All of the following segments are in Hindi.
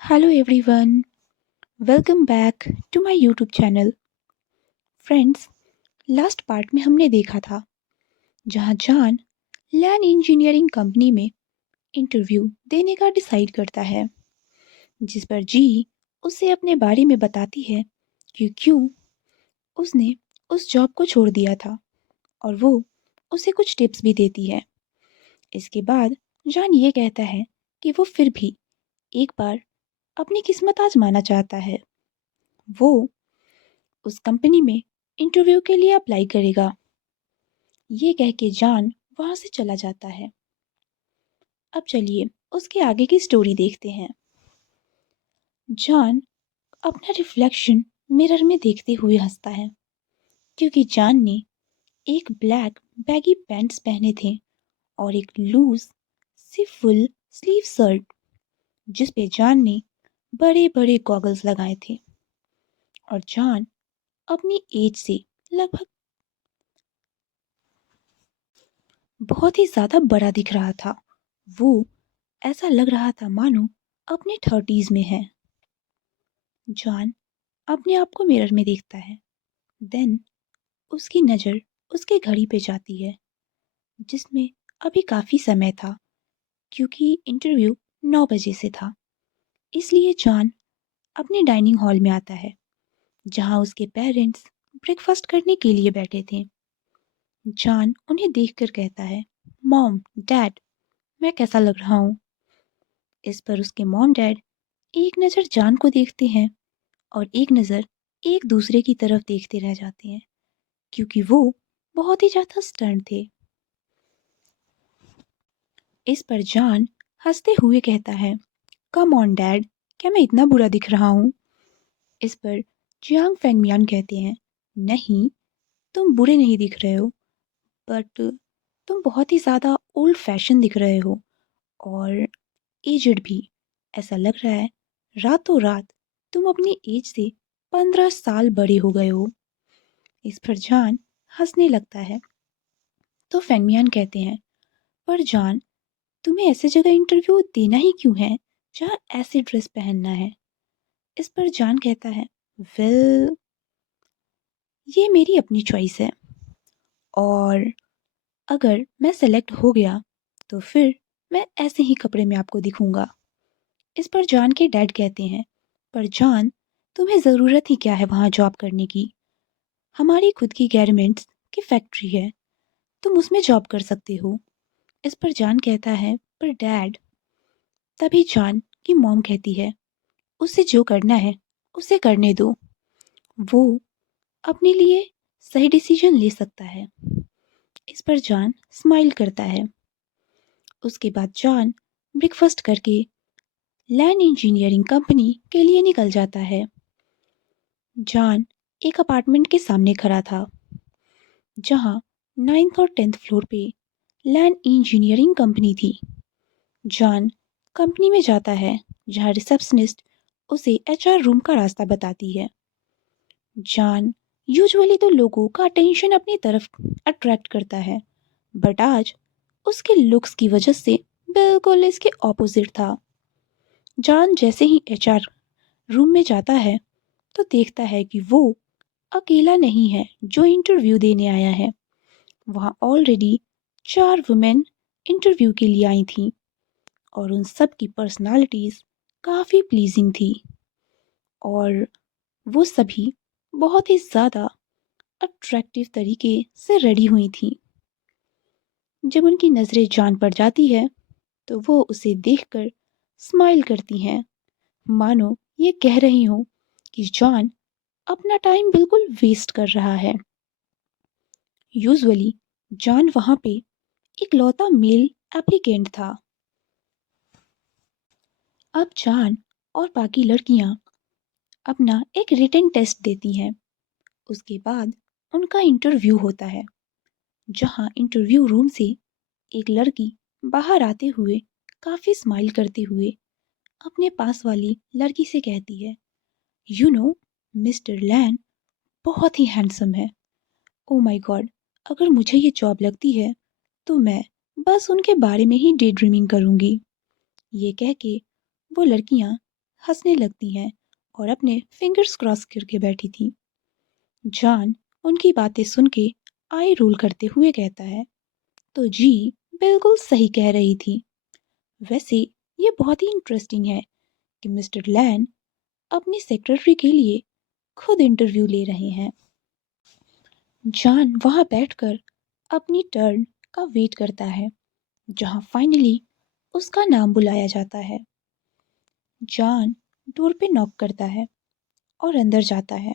Hello everyone, welcome back to my YouTube channel. Friends, last part में हमने देखा था जहां जॉन लैंड इंजीनियरिंग कंपनी में इंटरव्यू देने का डिसाइड करता है, जिस पर जी उसे अपने बारे में बताती है कि क्यों उसने उस जॉब को छोड़ दिया था और वो उसे कुछ टिप्स भी देती है। इसके बाद जॉन ये कहता है कि वो फिर भी एक बार अपनी किस्मत आजमाना चाहता है। वो उस कंपनी में इंटरव्यू के लिए अप्लाई करेगा। ये कह के जॉन वहां से चला जाता है। अब चलिए उसके आगे की स्टोरी देखते हैं। जॉन अपना रिफ्लेक्शन मिरर में देखते हुए हंसता है क्योंकि जॉन ने एक ब्लैक बैगी पैंट्स पहने थे और एक लूज सी फुल स्लीव शर्ट जिस पे जॉन ने बड़े बड़े गॉगल्स लगाए थे। और जॉन अपनी एज से लगभग बहुत ही ज्यादा बड़ा दिख रहा था। वो ऐसा लग रहा था मानो अपने थर्टीज में है। जॉन अपने आप को मिरर में देखता है। देन उसकी नज़र उसके घड़ी पे जाती है जिसमें अभी काफ़ी समय था क्योंकि इंटरव्यू 9 बजे से था। इसलिए जॉन अपने डाइनिंग हॉल में आता है जहां उसके पेरेंट्स ब्रेकफास्ट करने के लिए बैठे थे। जॉन उन्हें देखकर कहता है, मॉम डैड, मैं कैसा लग रहा हूँ? इस पर उसके मॉम डैड एक नज़र जॉन को देखते हैं और एक नज़र एक दूसरे की तरफ देखते रह जाते हैं क्योंकि वो बहुत ही ज़्यादा स्टर्न थे। इस पर जॉन हंसते हुए कहता है, कम ऑन डैड, क्या मैं इतना बुरा दिख रहा हूँ? इस पर जियांग फैंगमियान कहते हैं, नहीं, तुम बुरे नहीं दिख रहे हो, बट तुम बहुत ही ज़्यादा ओल्ड फैशन दिख रहे हो और एजड भी। ऐसा लग रहा है रातों रात तुम अपनी एज से 15 साल बड़े हो गए हो। इस पर जॉन हंसने लगता है। तो फैंगमियान कहते हैं, पर जॉन, तुम्हें ऐसे जगह इंटरव्यू देना ही क्यों है जहाँ ऐसे ड्रेस पहनना है? इस पर जॉन कहता है, वेल, ये मेरी अपनी चॉइस है और अगर मैं सेलेक्ट हो गया तो फिर मैं ऐसे ही कपड़े में आपको दिखूंगा। इस पर जॉन के डैड कहते हैं, पर जॉन, तुम्हें ज़रूरत ही क्या है वहाँ जॉब करने की? हमारी खुद की गारमेंट्स की फैक्ट्री है, तुम उसमें जॉब कर सकते हो। इस पर जॉन कहता है, पर डैड। तभी जॉन की मॉम कहती है, उसे जो करना है उसे करने दो, वो अपने लिए सही डिसीजन ले सकता है। इस पर जॉन स्माइल करता है। उसके बाद जॉन ब्रेकफास्ट करके लैंड इंजीनियरिंग कंपनी के लिए निकल जाता है। जॉन एक अपार्टमेंट के सामने खड़ा था जहां 9th और 10th फ्लोर पे लैंड इंजीनियरिंग कंपनी थी। जॉन कंपनी में जाता है जहां रिसेप्शनिस्ट उसे एचआर रूम का रास्ता बताती है। जॉन यूजुअली तो लोगों का अटेंशन अपनी तरफ अट्रैक्ट करता है, बट आज उसके लुक्स की वजह से बिल्कुल इसके ऑपोजिट था। जॉन जैसे ही एचआर रूम में जाता है तो देखता है कि वो अकेला नहीं है जो इंटरव्यू देने आया है। वहाँ ऑलरेडी 4 वुमेन इंटरव्यू के लिए आई थी और उन सब की पर्सनालिटीज़ काफ़ी प्लीजिंग थी और वो सभी बहुत ही ज़्यादा अट्रैक्टिव तरीके से रेडी हुई थी। जब उनकी नज़रें जॉन पर जाती है तो वो उसे देखकर स्माइल करती हैं, मानो ये कह रही हो कि जॉन अपना टाइम बिल्कुल वेस्ट कर रहा है। यूजुअली जॉन वहाँ पे इकलौता मेल एप्लीकेंट था। अब जॉन और बाकी लड़कियां अपना एक रिटन टेस्ट देती हैं। उसके बाद उनका इंटरव्यू होता है जहां इंटरव्यू रूम से एक लड़की बाहर आते हुए काफ़ी स्माइल करते हुए अपने पास वाली लड़की से कहती है, यू नो, मिस्टर लैन बहुत ही हैंडसम है। ओ माय गॉड, अगर मुझे ये जॉब लगती है तो मैं बस उनके बारे में ही डे ड्रीमिंग करूंगी। ये कह के वो लड़कियां हंसने लगती हैं और अपने फिंगर्स क्रॉस करके बैठी थी। जॉन उनकी बातें सुन के आई रोल करते हुए कहता है, तो जी बिल्कुल सही कह रही थी। वैसे ये बहुत ही इंटरेस्टिंग है कि मिस्टर लैन अपनी सेक्रेटरी के लिए खुद इंटरव्यू ले रहे हैं। जॉन वहां बैठकर अपनी टर्न का वेट करता है, जहां फाइनली उसका नाम बुलाया जाता है। जॉन डोर पे नॉक करता है और अंदर जाता है,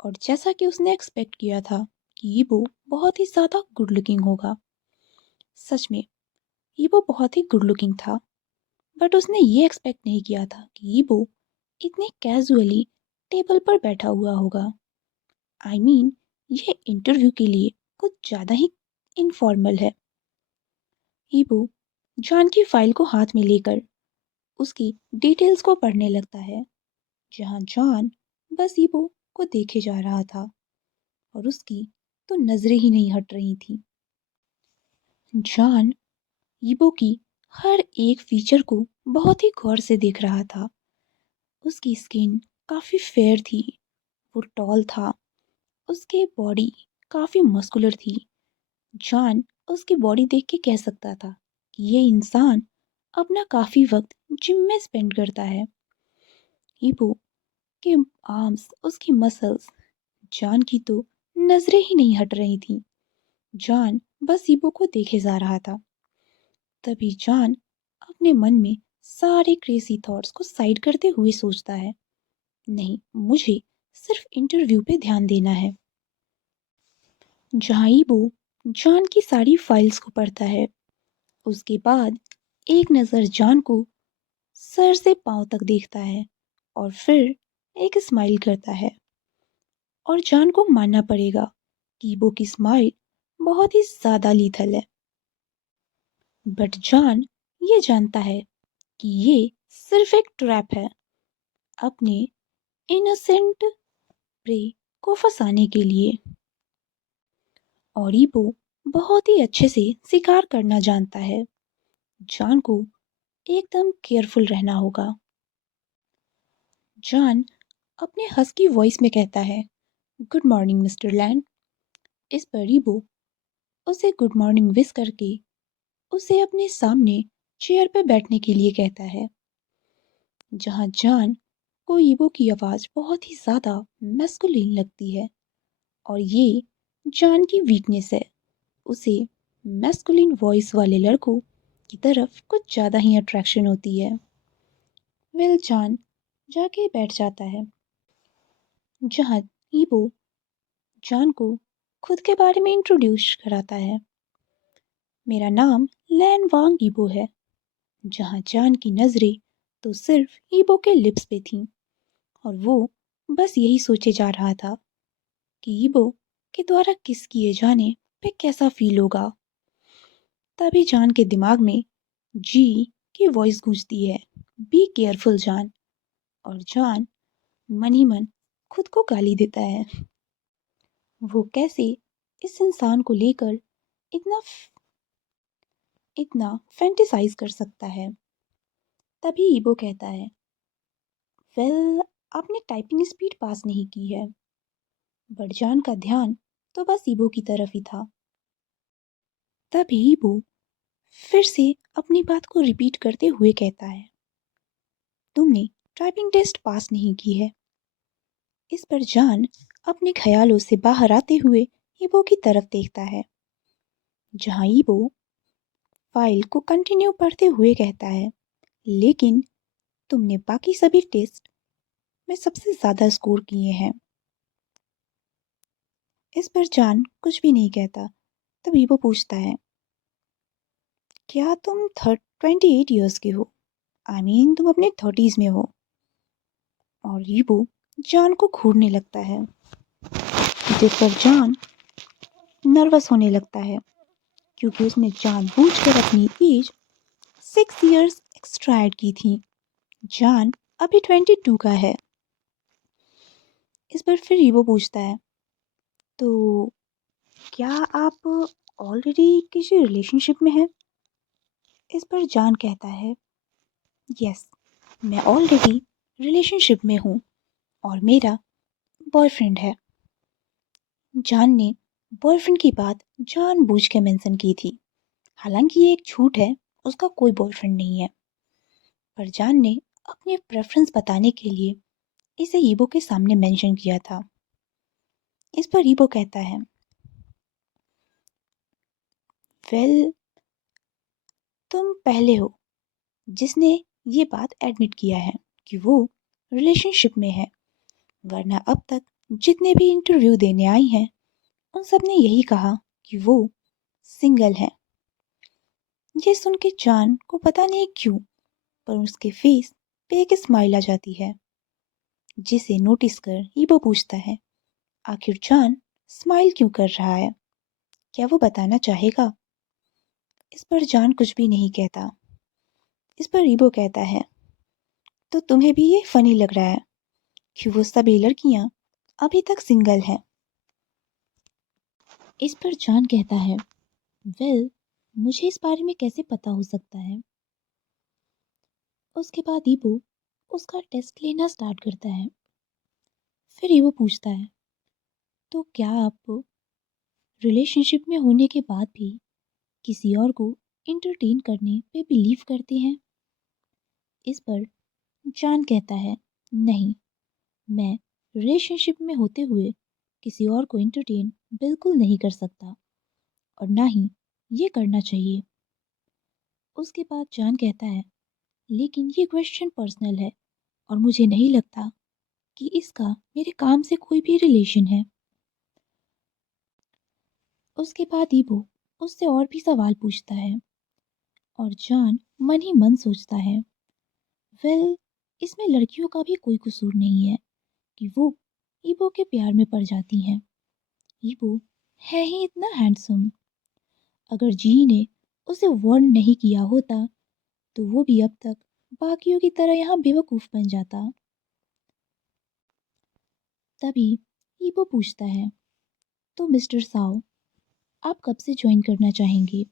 और जैसा कि उसने एक्सपेक्ट किया था कि वो बहुत ही ज़्यादा गुड लुकिंग होगा। सच में वो बहुत ही गुड लुकिंग था, बट उसने ये एक्सपेक्ट नहीं किया था कि वो इतने कैजुअली टेबल पर बैठा हुआ होगा। आई मीन ये इंटरव्यू के लिए कुछ ज़्यादा ही इनफॉर्मल है। ईबो जॉन की फाइल को हाथ में लेकर उसकी डिटेल्स को पढ़ने लगता है, जहां जॉन बस ईबो को देखे जा रहा था और उसकी तो नजरें ही नहीं हट रही थी। जॉन ईबो की हर एक फीचर को बहुत ही गौर से देख रहा था। उसकी स्किन काफ़ी फेयर थी, वो टॉल था, उसकी बॉडी काफ़ी मस्कुलर थी। जॉन उसकी बॉडी देख के कह सकता था कि ये इंसान अपना काफ़ी वक्त जिम में स्पेंड करता है। ईबो के आर्म्स, उसकी मसल्स, जॉन की तो नजरें ही नहीं हट रही थीं। जॉन बस ईबो को देखे जा रहा था। तभी जॉन अपने मन में सारे क्रेजी थॉट्स को साइड करते हुए सोचता है, नहीं, मुझे सिर्फ इंटरव्यू पे ध्यान देना है। जहाँ ईबो जॉन की सारी फाइल्स को पढ़ता है, उसके बाद एक नज़र जॉन को सर से पांव तक देखता है और फिर एक स्माइल करता है। और जॉन को मानना पड़ेगा कि ईबो की स्माइल बहुत ही ज़्यादा लीथल है। बट जॉन ये जानता है कि ये सिर्फ एक ट्रैप है, अपने इनोसेंट प्रे को फंसाने के लिए। और ईबो बहुत ही अच्छे से शिकार करना जानता है। जॉन को एकदम केयरफुल रहना होगा। जॉन अपने हस्की वॉइस में कहता है, गुड मॉर्निंग मिस्टर लैंड। इस पर ईबो उसे गुड मॉर्निंग विश करके उसे अपने सामने चेयर पर बैठने के लिए कहता है, जहां जॉन को ईबो की आवाज़ बहुत ही ज़्यादा मैस्कुलिन लगती है और ये जॉन की वीकनेस है। उसे मैस्कुलिन वॉइस वाले लड़कों की तरफ कुछ ज़्यादा ही अट्रैक्शन होती है। वेल जॉन जाके बैठ जाता है, जहाँ ईबो जॉन को खुद के बारे में इंट्रोड्यूस कराता है। मेरा नाम लैन वांग ईबो है। जहाँ जॉन की नज़रें तो सिर्फ ईबो के लिप्स पे थीं और वो बस यही सोचे जा रहा था कि ईबो के द्वारा किस किए जाने पे कैसा फील होगा। तभी जॉन के दिमाग में जी की वॉइस गूंजती है, बी केयरफुल जॉन। और जॉन मन ही मन खुद को गाली देता है। वो कैसे इस इंसान को लेकर इतना इतना फैंटिसाइज कर सकता है। तभी ईबो कहता है, वेल आपने टाइपिंग स्पीड पास नहीं की है। बट जॉन का ध्यान तो बस ईबो की तरफ ही था। तभी ईबो फिर से अपनी बात को रिपीट करते हुए कहता है, तुमने टाइपिंग टेस्ट पास नहीं की है। इस पर जॉन अपने ख्यालों से बाहर आते हुए ईबो की तरफ देखता है, जहाँ ईबो फाइल को कंटिन्यू पढ़ते हुए कहता है, लेकिन तुमने बाकी सभी टेस्ट में सबसे ज़्यादा स्कोर किए हैं। इस पर जॉन कुछ भी नहीं कहता। तब ईबो पूछता है, क्या तुम 28 ईयर्स के हो? आई मीन तुम अपने 30s में हो। और ईबो जॉन को घूरने लगता है, जिस पर जॉन नर्वस होने लगता है, क्योंकि उसने जानबूझकर अपनी एज 6 ईयर्स एक्स्ट्रा ऐड की थी। जॉन अभी 22 का है। इस पर फिर ईबो पूछता है, तो क्या आप ऑलरेडी किसी रिलेशनशिप में हैं? इस पर जॉन कहता है, यस, मैं ऑलरेडी रिलेशनशिप में हूँ और मेरा बॉयफ्रेंड है। जॉन ने बॉयफ्रेंड की बात जानबूझ के मेंशन की थी। हालांकि ये एक झूठ है, उसका कोई बॉयफ्रेंड नहीं है। पर जॉन ने अपने प्रेफरेंस बताने के लिए इसे ईबो के सामने मेंशन किया था। इस पर ईबो कहता है, वेल, तुम पहले हो जिसने ये बात एडमिट किया है कि वो रिलेशनशिप में है, वरना अब तक जितने भी इंटरव्यू देने आई हैं उन सब ने यही कहा कि वो सिंगल है। ये सुन के जॉन को पता नहीं क्यों पर उसके फेस पे एक स्माइल आ जाती है, जिसे नोटिस कर ईबो पूछता है, आखिर जॉन स्माइल क्यों कर रहा है? क्या वो बताना चाहेगा? इस पर जॉन कुछ भी नहीं कहता। इस पर ईबो कहता है, तो तुम्हें भी ये फनी लग रहा है कि वो सभी लड़कियां अभी तक सिंगल हैं। इस पर जॉन कहता है, वेल, मुझे इस बारे में कैसे पता हो सकता है? उसके बाद ईबो उसका टेस्ट लेना स्टार्ट करता है। फिर ईबो पूछता है, तो क्या आप रिलेशनशिप में होने के बाद भी किसी और को इंटरटेन करने पे बिलीव करते हैं? इस पर जॉन कहता है, नहीं, मैं रिलेशनशिप में होते हुए किसी और को इंटरटेन बिल्कुल नहीं कर सकता और ना ही ये करना चाहिए। उसके बाद जॉन कहता है, लेकिन ये क्वेश्चन पर्सनल है और मुझे नहीं लगता कि इसका मेरे काम से कोई भी रिलेशन है। उसके बाद ईबो उससे और भी सवाल पूछता है और जॉन मन ही मन सोचता है, वेल, इसमें लड़कियों का भी कोई कसूर नहीं है कि वो ईबो के प्यार में पड़ जाती हैं। ईबो है ही इतना हैंडसम। अगर जी ने उसे वार्न नहीं किया होता तो वो भी अब तक बाकियों की तरह यहाँ बेवकूफ बन जाता। तभी ईबो पूछता है, तो मिस्टर साओ, आप कब से ज्वाइन करना चाहेंगे?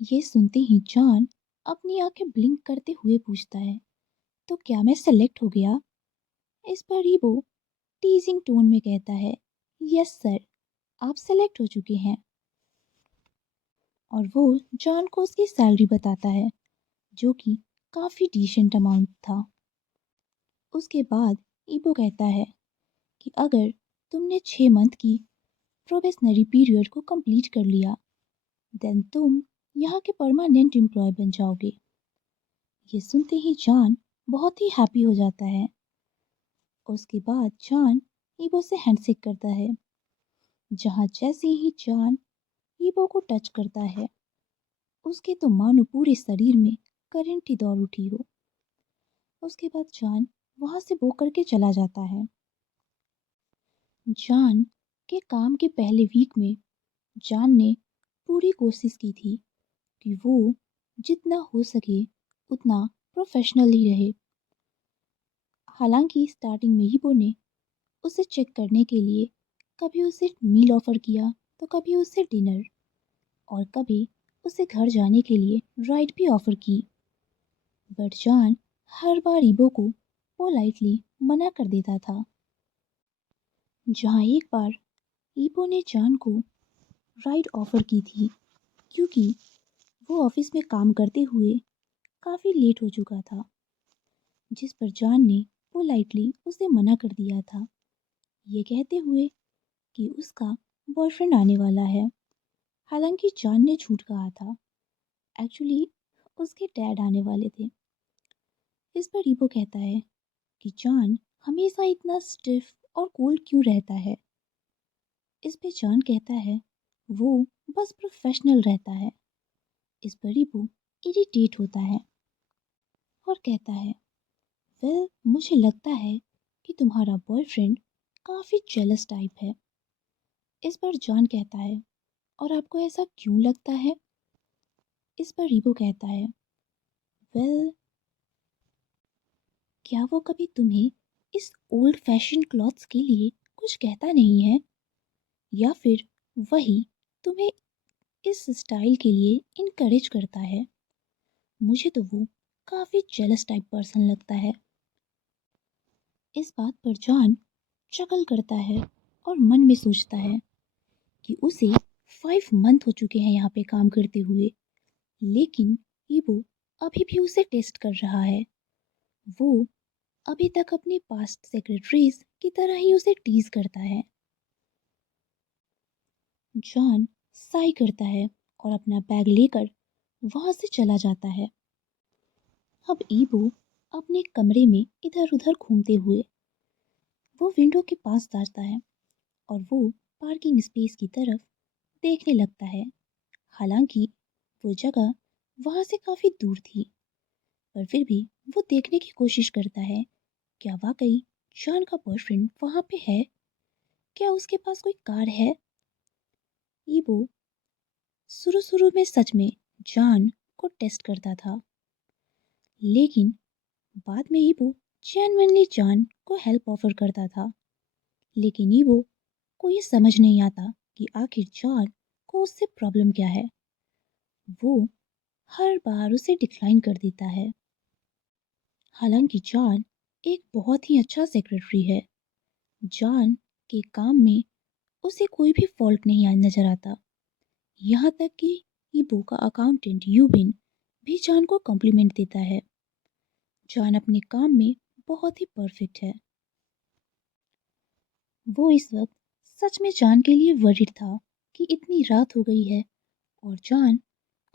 ये सुनते ही जॉन अपनी आंखें ब्लिंक करते हुए पूछता है, तो क्या मैं सेलेक्ट हो गया? इस पर ईबो टीजिंग टोन में कहता है, यस सर, आप सेलेक्ट हो चुके हैं। और वो जॉन को उसकी सैलरी बताता है, जो कि काफ़ी डिसेंट अमाउंट था। उसके बाद ईबो कहता है कि अगर तुमने 6 मंथ की प्रोबेशनरी पीरियड को कंप्लीट कर लिया, देन तुम यहाँ के परमानेंट एम्प्लॉय बन जाओगे। ये सुनते ही जॉन बहुत ही हैप्पी हो जाता है। उसके बाद जॉन ईबो से हैंडशेक करता है, जहाँ जैसे ही जॉन ईबो को टच करता है, उसके तो मानो पूरे शरीर में करंट ही दौड़ उठी हो। उसके बाद जॉन वहां से वो करके चला जाता है। जॉन के काम के पहले वीक में जॉन ने पूरी कोशिश की थी कि वो जितना हो सके उतना प्रोफेशनल ही रहे। हालांकि स्टार्टिंग में ईबो ने उसे चेक करने के लिए कभी उसे मील ऑफर किया तो कभी उसे डिनर और कभी उसे घर जाने के लिए राइड भी ऑफर की। बट जॉन हर बार ईबो को पोलाइटली मना कर देता था। जहाँ एक बार ईबो ने जॉन को राइड ऑफर की थी क्योंकि वो ऑफिस में काम करते हुए काफ़ी लेट हो चुका था, जिस पर जॉन ने पोलाइटली उसे मना कर दिया था, ये कहते हुए कि उसका बॉयफ्रेंड आने वाला है। हालांकि जॉन ने झूठ कहा था, एक्चुअली उसके डैड आने वाले थे। इस पर ईबो कहता है कि जॉन हमेशा इतना स्टिफ और कोल्ड क्यों रहता है? इस पे जॉन कहता है, वो बस प्रोफेशनल रहता है। इस पर ईबो इरिटेट होता है और कहता है, वेल, मुझे लगता है कि तुम्हारा बॉयफ्रेंड काफ़ी जेलस टाइप है। इस पर जॉन कहता है, और आपको ऐसा क्यों लगता है? इस पर ईबो कहता है, वेल, क्या वो कभी तुम्हें इस ओल्ड फैशन क्लॉथ्स के लिए कुछ कहता नहीं है? या फिर वही तुम्हें इस स्टाइल के लिए इनकरेज करता है? मुझे तो वो काफ़ी जेलस टाइप पर्सन लगता है। इस बात पर जॉन चकल करता है और मन में सोचता है कि उसे 5 मंथ हो चुके हैं यहाँ पे काम करते हुए, लेकिन ईबो अभी भी उसे टेस्ट कर रहा है। वो अभी तक अपनी पास्ट सेक्रेटरीज की तरह ही उसे टीज करता है। जॉन साई करता है और अपना बैग लेकर वहां से चला जाता है। अब ईबो अपने कमरे में इधर उधर घूमते हुए वो विंडो के पास जाता है और वो पार्किंग स्पेस की तरफ देखने लगता है। हालांकि वो जगह वहां से काफी दूर थी, पर फिर भी वो देखने की कोशिश करता है, क्या वाकई जॉन का बॉयफ्रेंड वहां पे है? क्या उसके पास कोई कार है? ईबो शुरू शुरू में सच में जॉन को टेस्ट करता था, लेकिन बाद में ईबो जेन्युइनली जॉन को हेल्प ऑफर करता था। लेकिन ईबो को ये समझ नहीं आता कि आखिर जॉन को उससे प्रॉब्लम क्या है। वो हर बार उसे डिक्लाइन कर देता है। हालांकि जॉन एक बहुत ही अच्छा सेक्रेटरी है। जॉन के काम में उसे कोई भी फॉल्ट नहीं नजर आता। यहाँ तक कि ईबो का अकाउंटेंट यूबिन भी जॉन को कॉम्प्लीमेंट देता है। जॉन अपने काम में बहुत ही परफेक्ट है। वो इस वक्त सच में जॉन के लिए वरिड था कि इतनी रात हो गई है और जॉन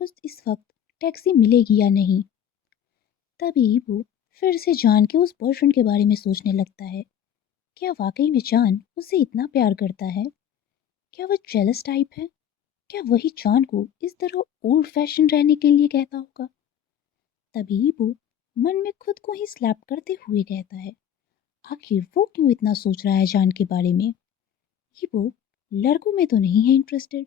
को इस वक्त टैक्सी मिलेगी या नहीं। तभी वो फिर से जॉन के उस बॉयफ्रेंड के बारे में सोचने लगता है। क्या वाकई में जॉन उसे इतना प्यार करता है? क्या वो जेलस टाइप है? क्या वही जॉन को इस तरह ओल्ड फैशन रहने के लिए कहता होगा? तभी वो मन में खुद को ही स्लैप करते हुए कहता है, आखिर वो क्यों इतना सोच रहा है जॉन के बारे में? ये वो लड़कों में तो नहीं है इंटरेस्टेड।